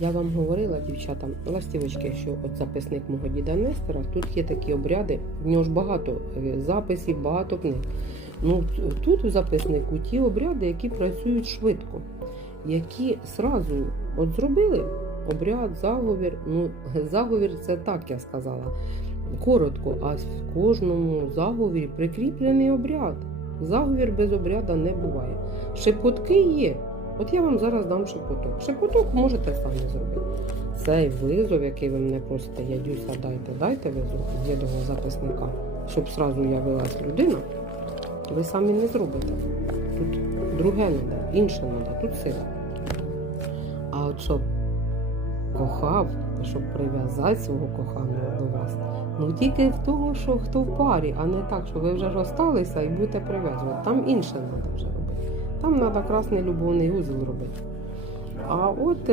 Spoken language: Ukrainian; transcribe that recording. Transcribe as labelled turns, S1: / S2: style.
S1: Я вам говорила, дівчата, ластівочки, що от записник мого діда Нестора, тут є такі обряди, в нього ж багато е, записів, багато книг. Ну, тут у записнику ті обряди, які працюють швидко, які сразу от зробили обряд, заговір. Ну, заговір це так я сказала. Коротко, а в кожному заговірі прикріплений обряд. Заговір без обряда не буває. Шепотки є. От я вам зараз дам шепоток. Шепоток можете самі зробити. Цей визов, який ви мене просите, ядюся, дайте, дайте визов з єдного записника, щоб сразу явилась людина, ви самі не зробите. Тут друге треба, інше треба, тут сила. А от щоб кохав, щоб прив'язати свого коханого до вас, ну тільки в того, що хто в парі, а не так, що ви вже розсталися і будете прив'язувати. Там інше треба вже робити. Там треба красний любовний узел робити. А от